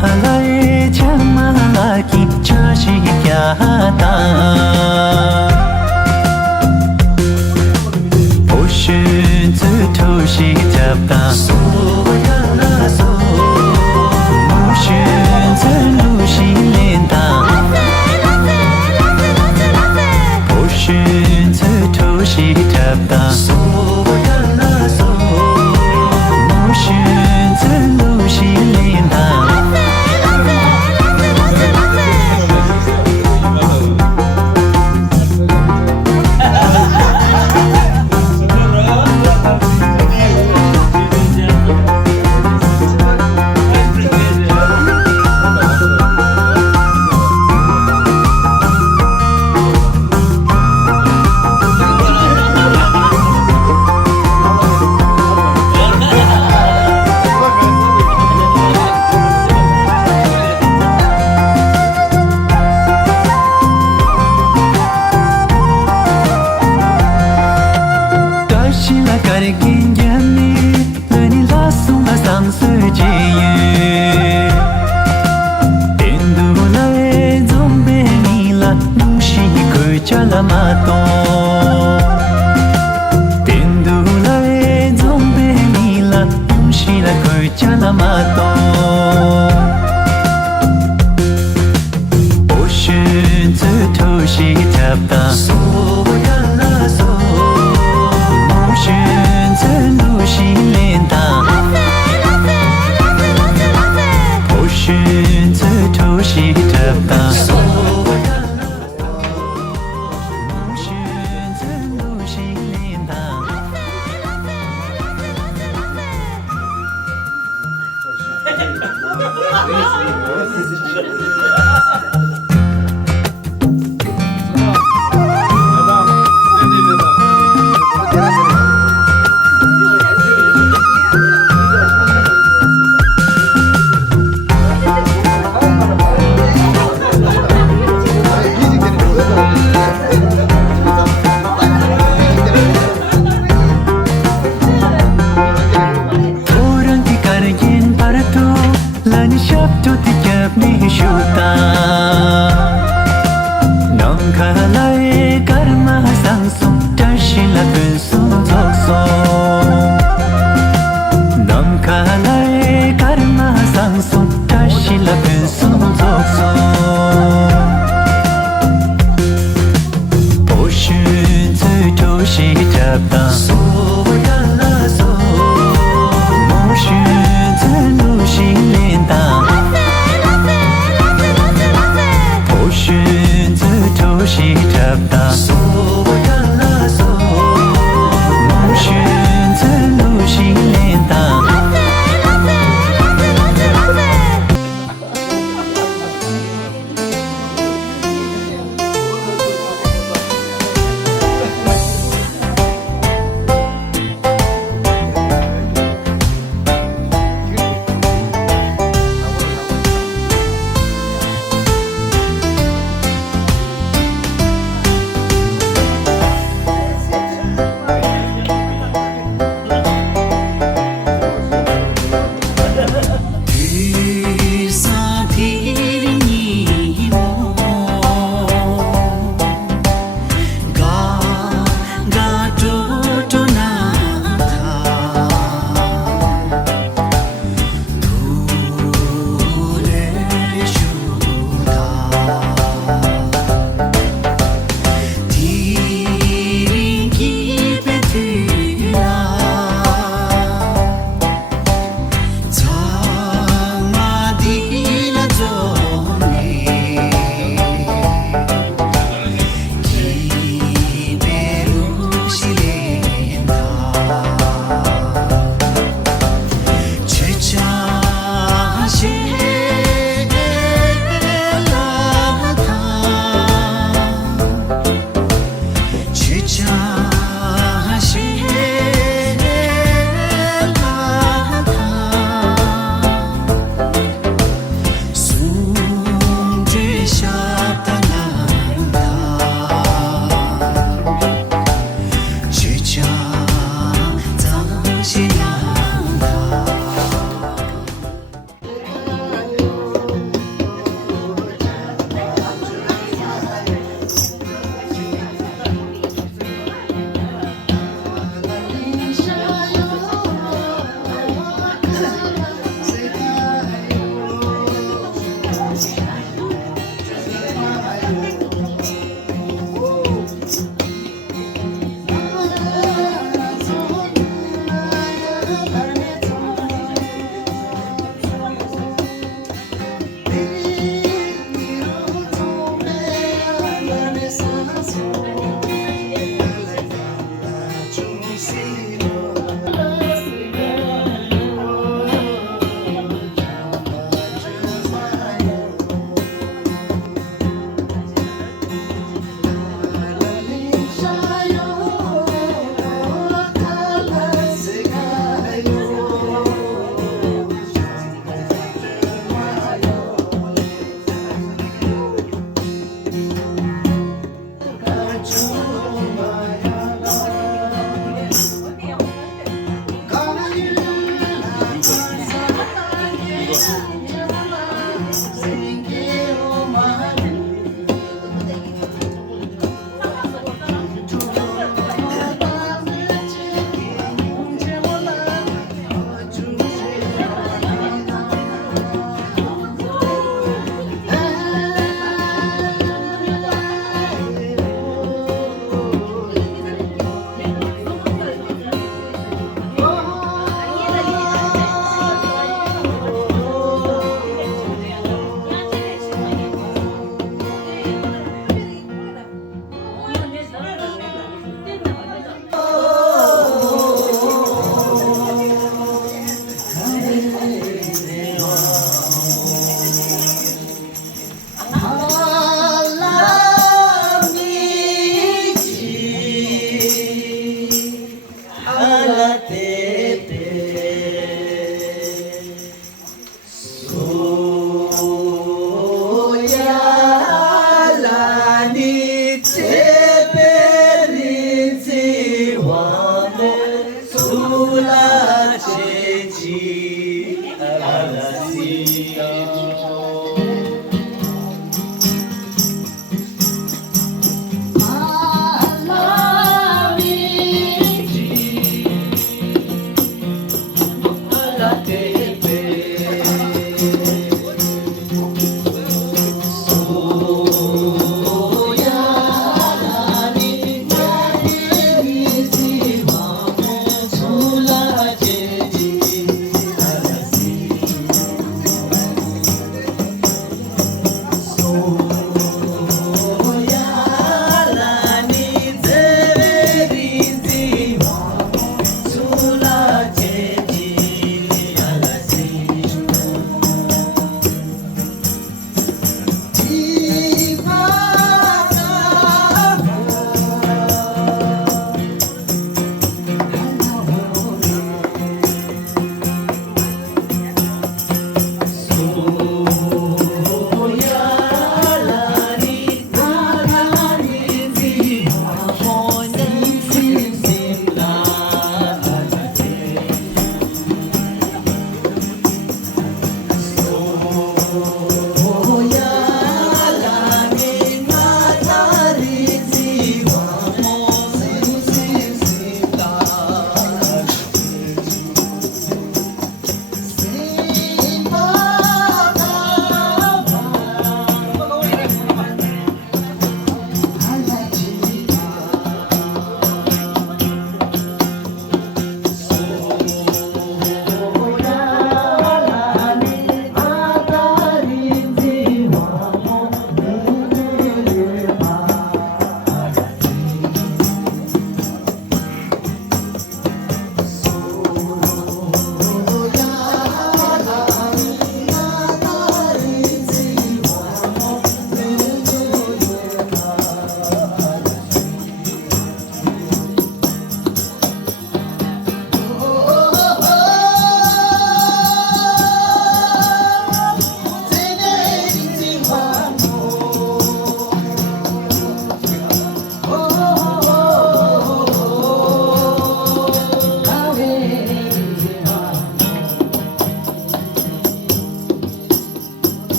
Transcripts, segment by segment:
来将马吉这是假的，不是自头是假的，不是自路是连的，不是自头是假的。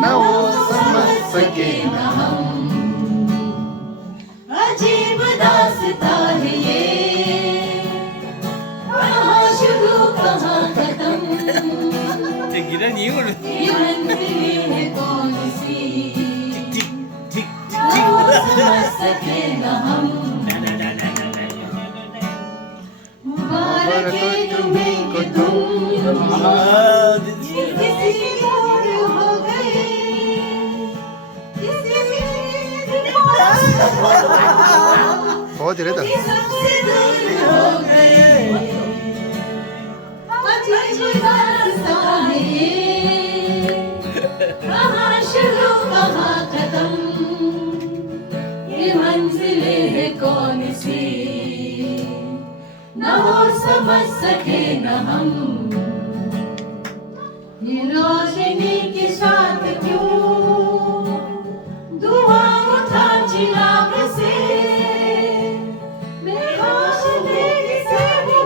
ना वो समझ सके ना हम अजीब दास्ता है ये कहाँ शुरू कहाँ खत्म ये मंजिलें है कौन सी ना वो समझ सके ना हम मुबारक है तुम्हें कि तुम किसी और हो गए बहुत धीरे था सबसे दूर हो गए अजीब दास्ता है ये कहाँ शुरू कहाँ खत्म ये मंजिलें है कौन सी न वो समझ सके न हम ये रोशनी के साथ क्यों दुआ उठा चिराग से मैं रोशनी से हो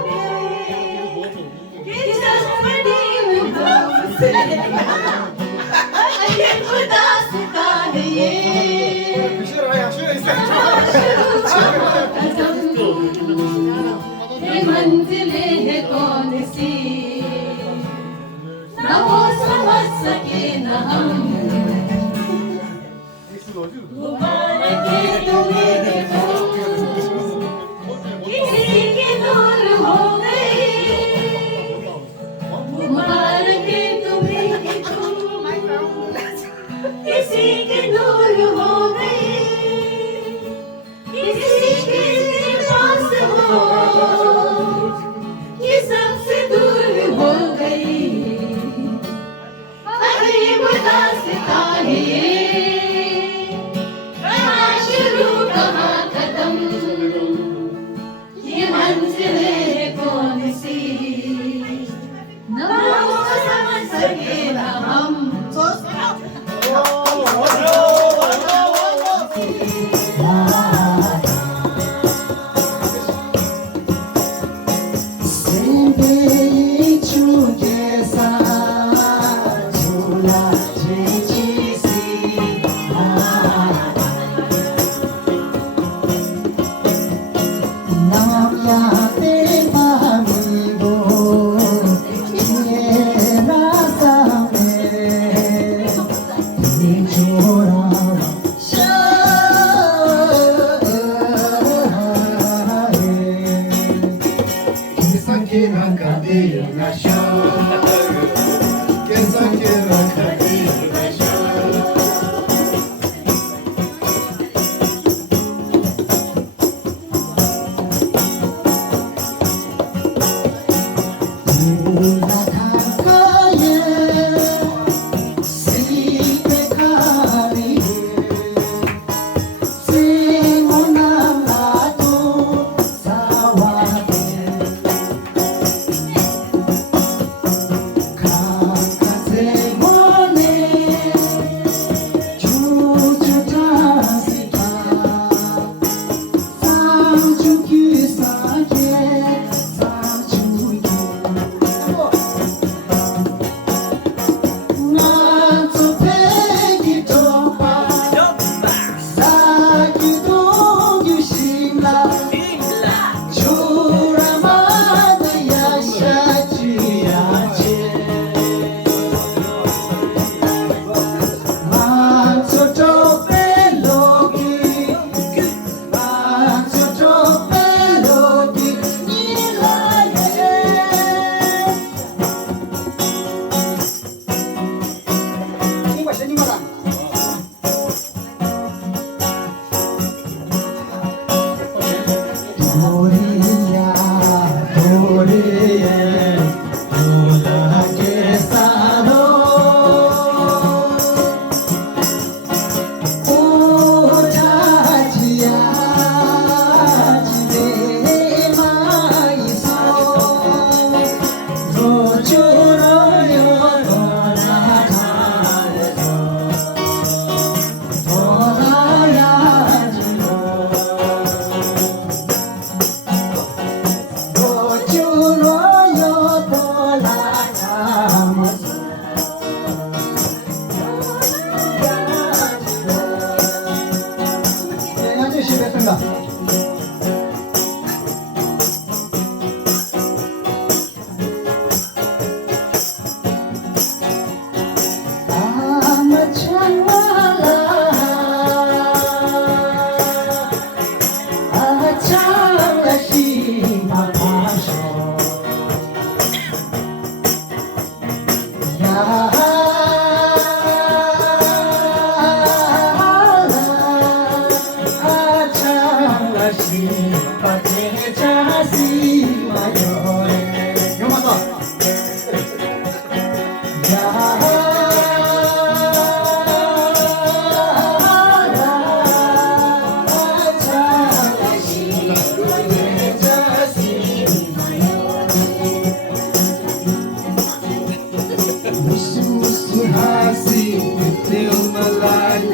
कि जस्मनी विभव से ये खुदा सिता है ये ये मंजिलें है कौन सी न वो समझ सके न हम मुबारक है तुम्हें कि तुम किसी के दूर हो गए मुबारक है तुम्हें कि तुम किसी के दूर हो गए किसी के पास हो कि सबसे दूर हो गई अजीब दास्ता है ये कहाँ शुरू कहाँ खत्म ये मंजिलें है कौन सी न वो समझ सके न हम 도리야 도리에 놀라게 사도 오자지야 지내 마이소 도주로요 돌아가서 돌아야지요 도주로요 돌아가면서 네, 해주시겠습니다. 아마 참말라 아 참라 심하셔 아 참라 심하게 자시마요 요만 더 무스무스하시 그때 말라이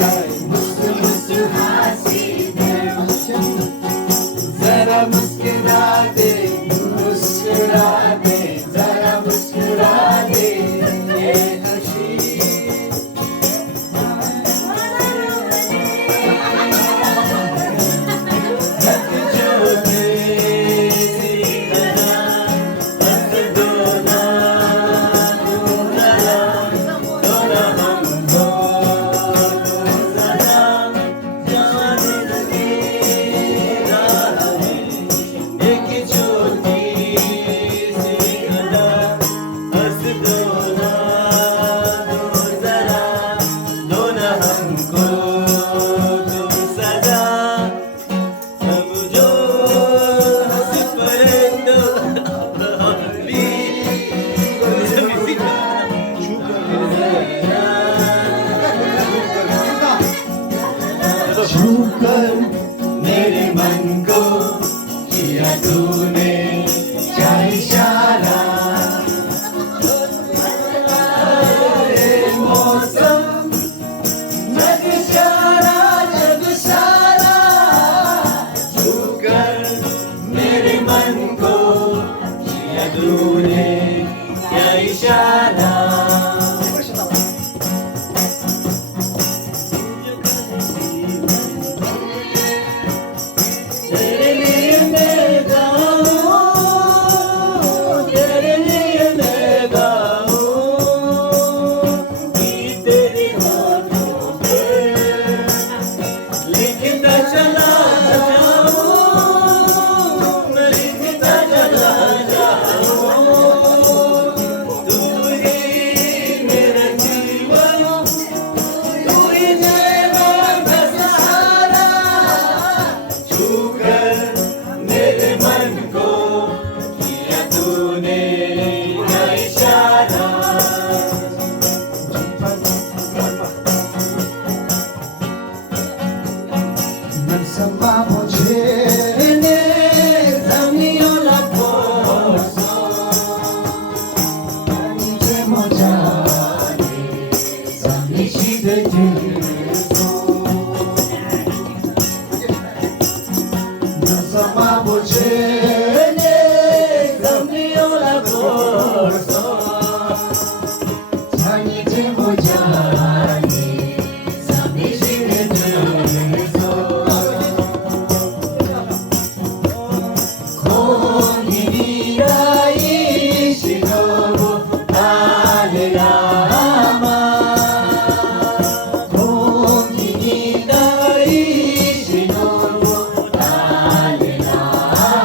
무스무스하시 zara muskuraade muskuraade zara muskuraade ye खुशी छूकर मेरे मन को किया तूने क्या इशारा मौसम जग सारा छूकर मेरे मन को किया तूने क्या इशारा तेरे लिए मैं गाऊं तेरे लिए मैं गाऊं कि तेरी होठों पे लिखता चला जाऊं मैं लिखता चला जाऊं तू ही मेरा जीवन तू ही जीवन का सहारा छूकर मेरे मन को किया तूने क्या इशारा non sappiamo cene zamio la posso andiamo già zamici del Gesù non sappiamo cene zamio la posso andiamo già zamici del Gesù condividerai si dopo alleama condividerai si dopo alleama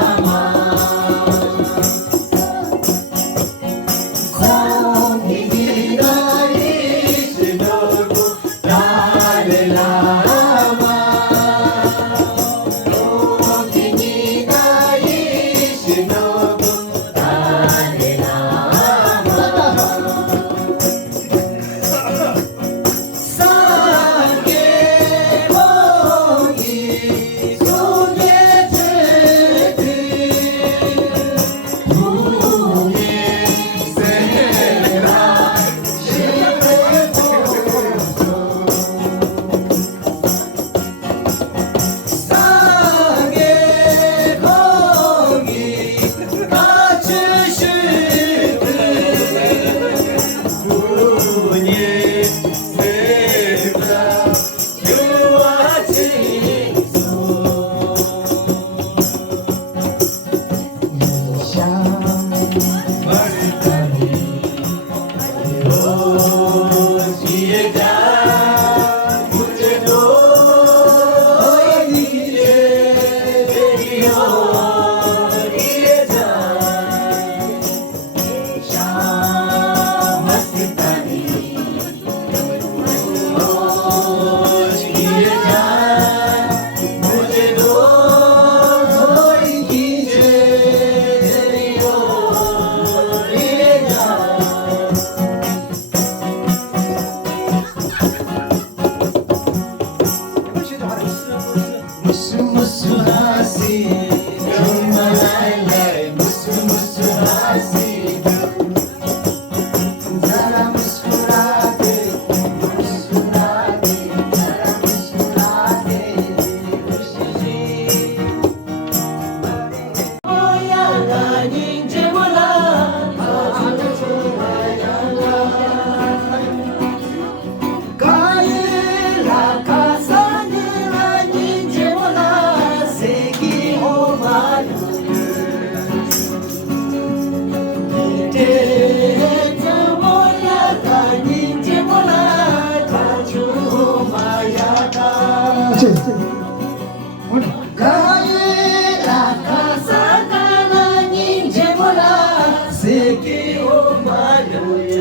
가위라 가사가나 닌제보라 세계 오마요예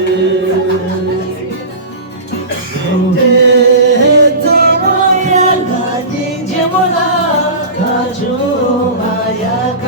대도마야가 닌제보라 가주마야가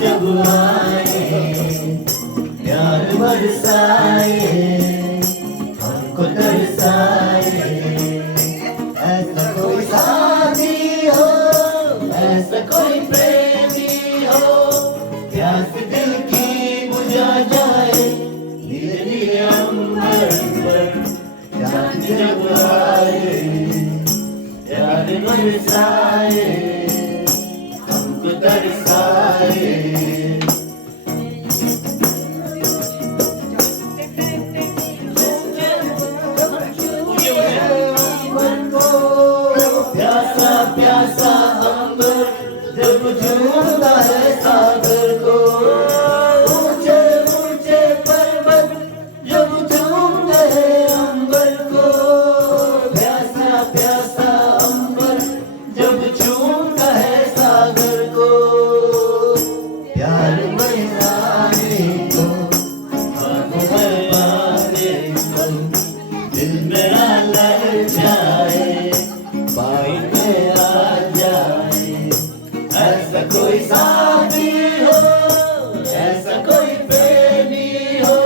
जब आए प्यार बरसाए हमको तरसाए ऐसा कोई साथी हो ऐसा कोई प्रेमी हो प्यास दिल की बुझा जाए नीले नीले अंबर पर चांद जब आए प्यार बरसाए हमको तरसाए प्यासा प्यासा अंबर जब झूमता है सागर को ऊंचे ऊंचे पर्वत जब झूमते हैं अंबर को प्यासा प्यासा अंबर जब झूमता है सागर को प्यार बरसाने को हम बरसाने को दिल मेरा लग जाए पाई में आ जाए ऐसा कोई साथी हो ऐसा कोई प्रेमी हो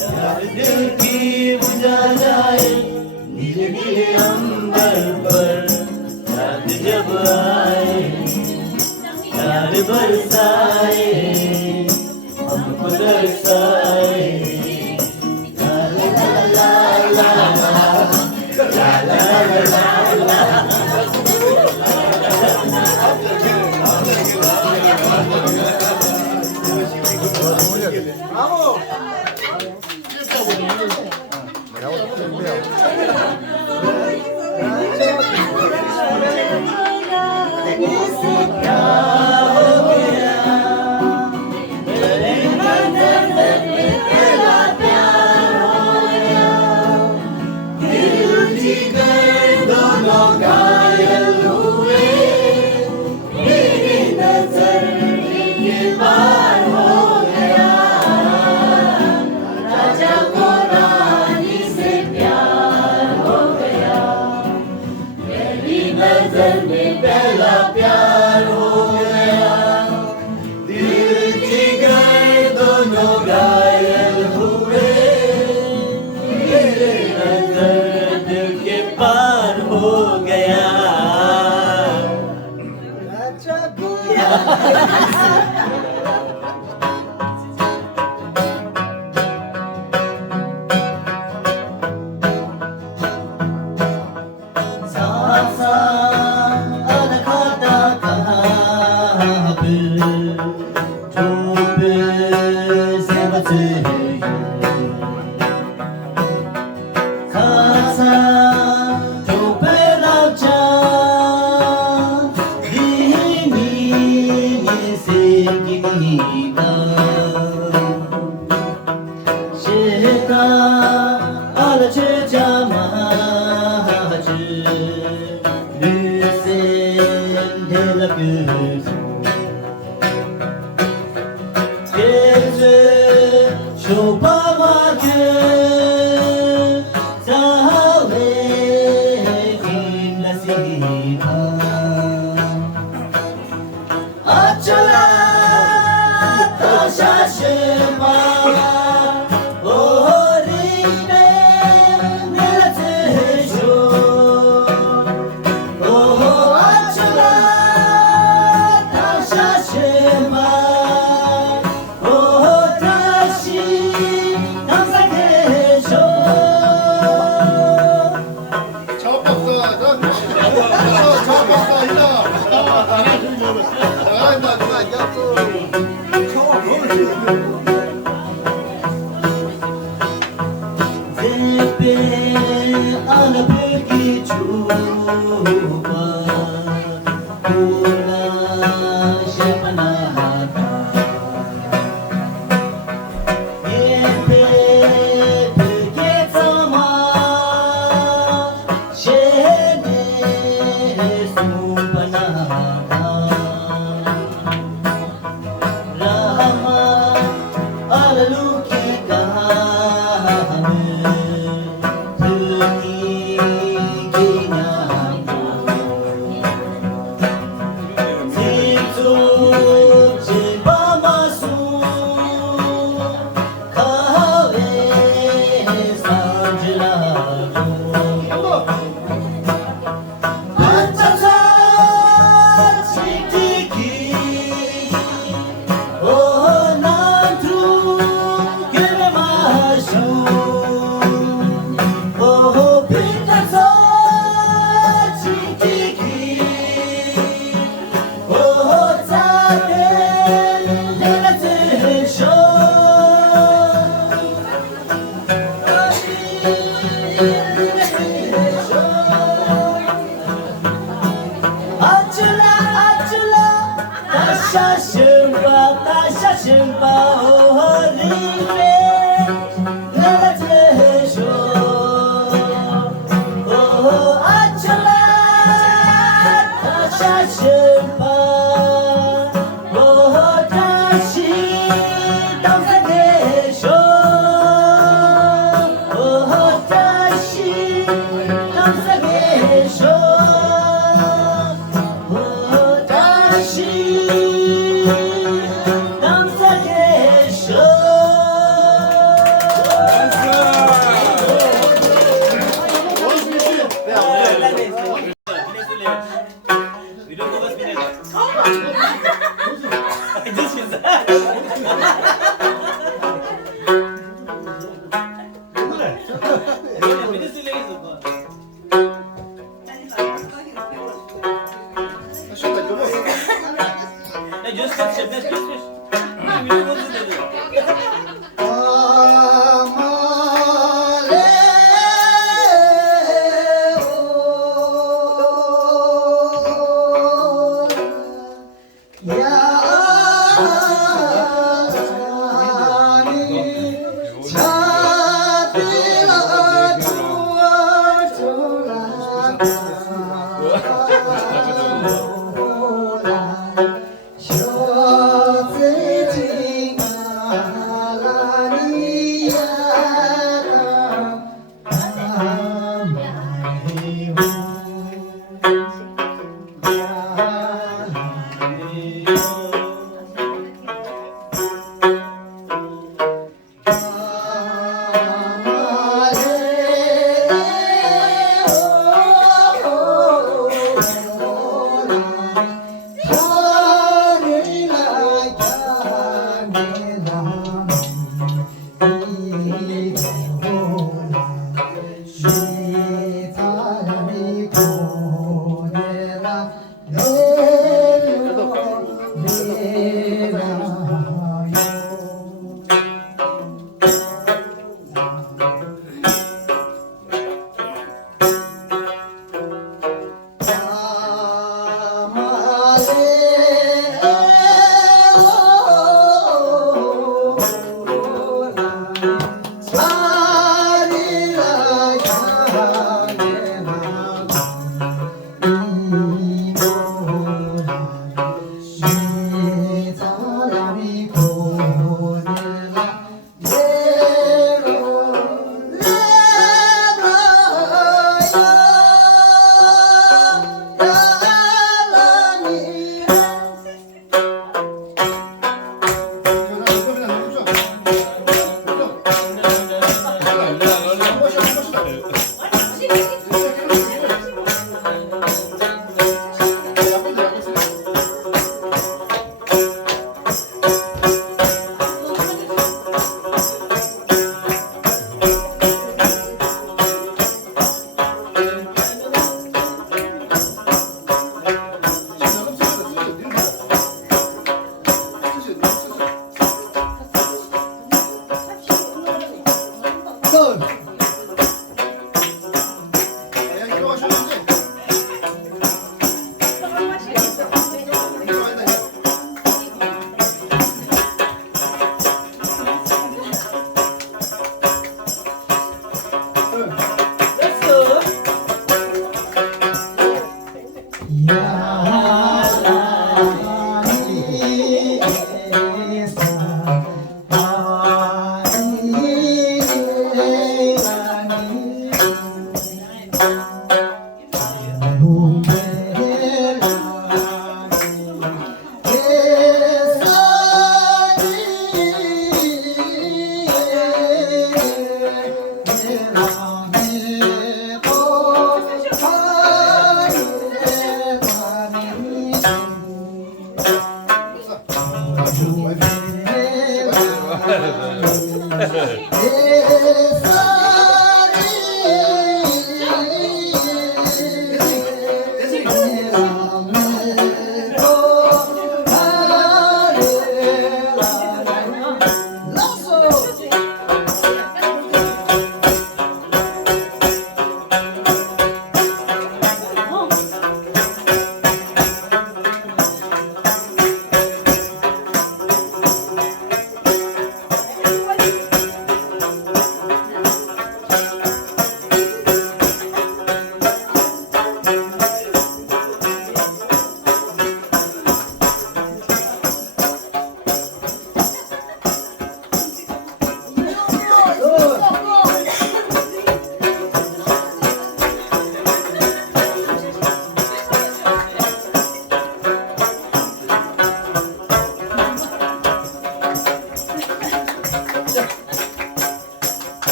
प्यार दिल की बुझा जाए नीले नीले अंबर पर चांद जब आए प्यार बरसाए हमको तरसाए ला ला ला ला ला ला ला ला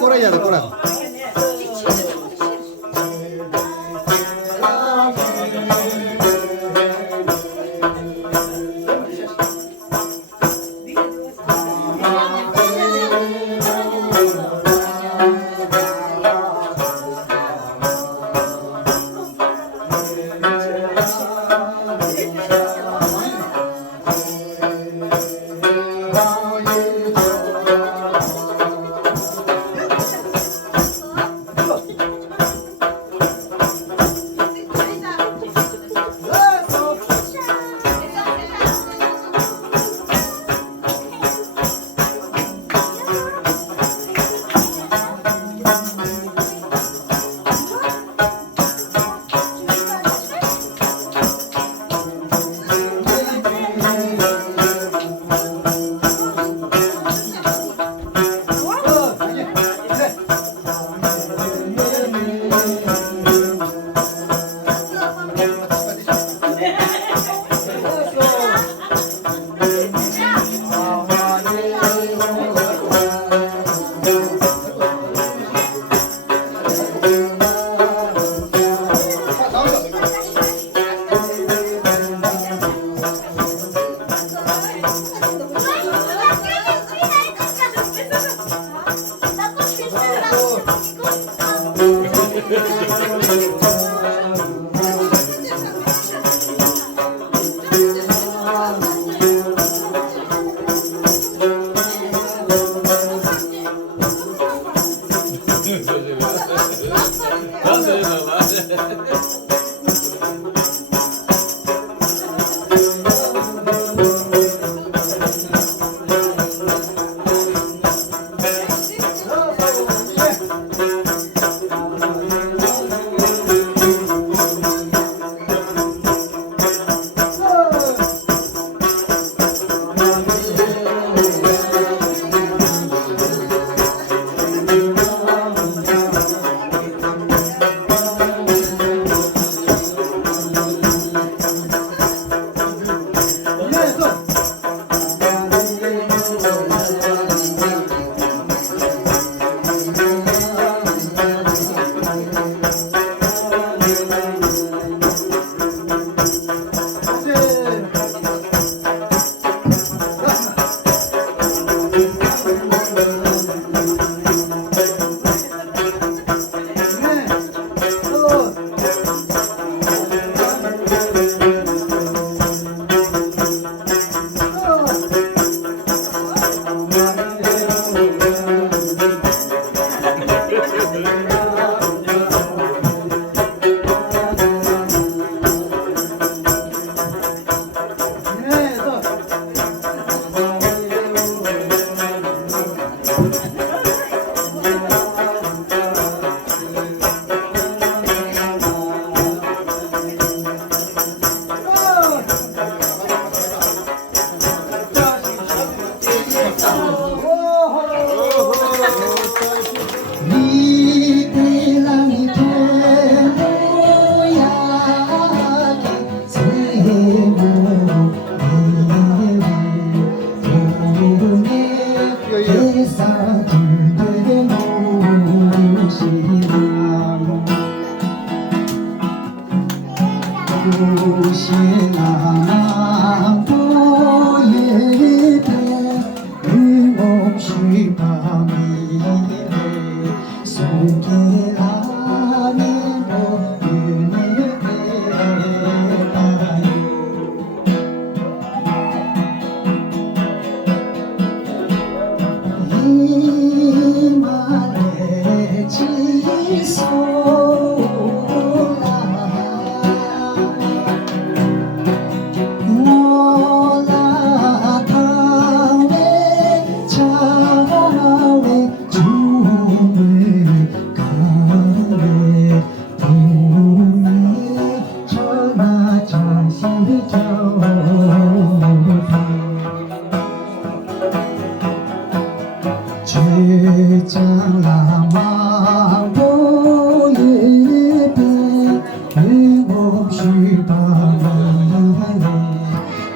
꼬라이야 꼬라.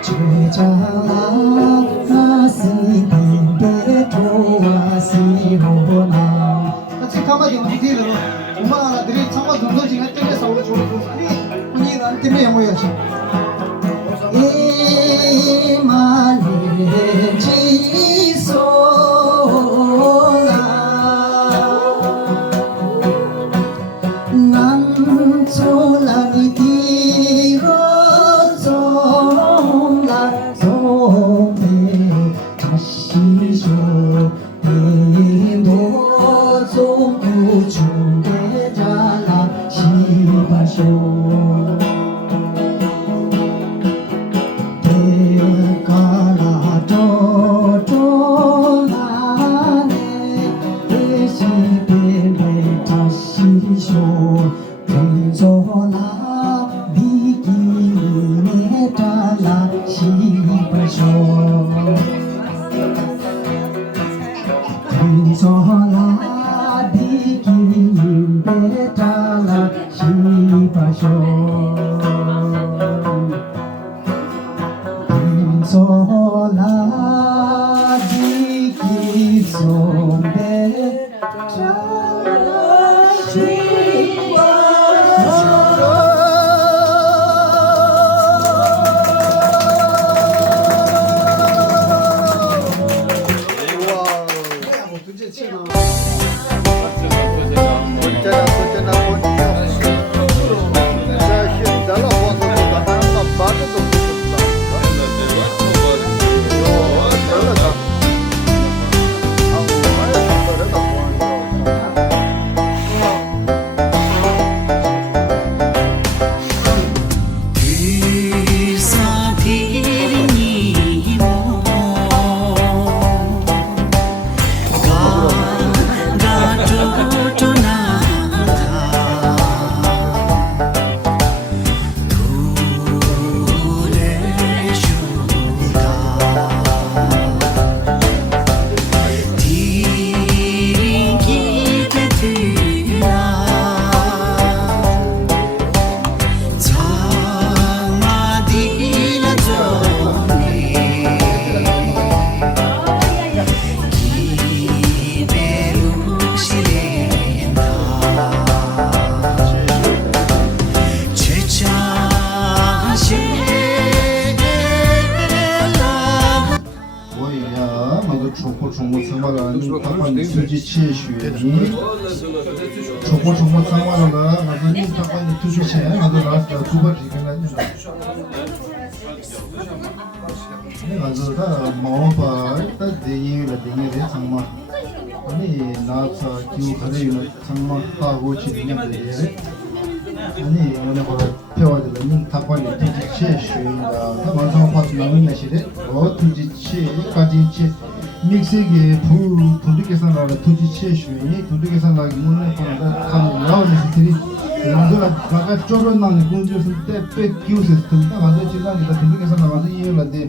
죄자 나시 뱀배 좋아시 होना 같이 가마도 어디로 엄마들이 참아 동동지가 때문에 서로 좋고 아니 언니 난 때문에 뭐야지 이만의 지소나 난 소랑이 뒤로서 난 소매 다시쇼 이노소 구중대자라 시바쇼 Sola di sombe 아니 오늘 배워들은 탁관이 투지치 쉬인다. 완성 파트 나는 내시래. 투지치 까지치 믹스기 부두께서 나라 투지치 쉬니 두두께서 나기 문에 보다 칸 나오는 시들이 먼저가 나가 쪼르는 군주스 때빼 기우스 다 완전 지나니까 두두께서 나와서 이해라데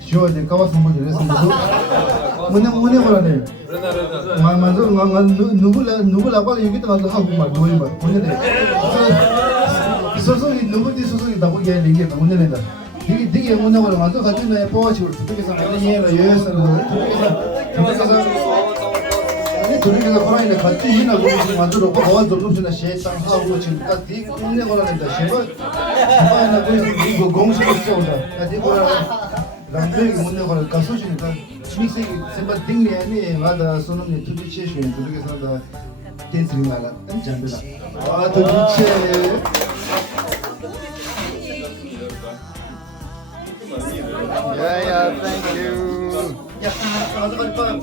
쇼에 가와서 뭐 이래서 문에 뭐라네. 먼저 누구라 빨리 여기다 가서 하고 말 도이 봐. 소속이 누구지 소속이 나고 얘기해 오늘이다. 되게 오늘 완전 같은 애 뽑아지고 두께서 얘는 여여서는 두께서 코라인에 같이 희나고 만들어 보고 돌로스나 시장 하고 지금 딱 뒤에 있는 거라는데 제발 이거 공식이 있어온다. 이거 랑들이 문제 거를 가서시니까 미세기 세바 딩리 아니 맞아 소놈이 두지체 쉬는 두께서 다 댄스를 나가 잠들다. 아 두지체 Yeah, thank you. 야, 가서 빨리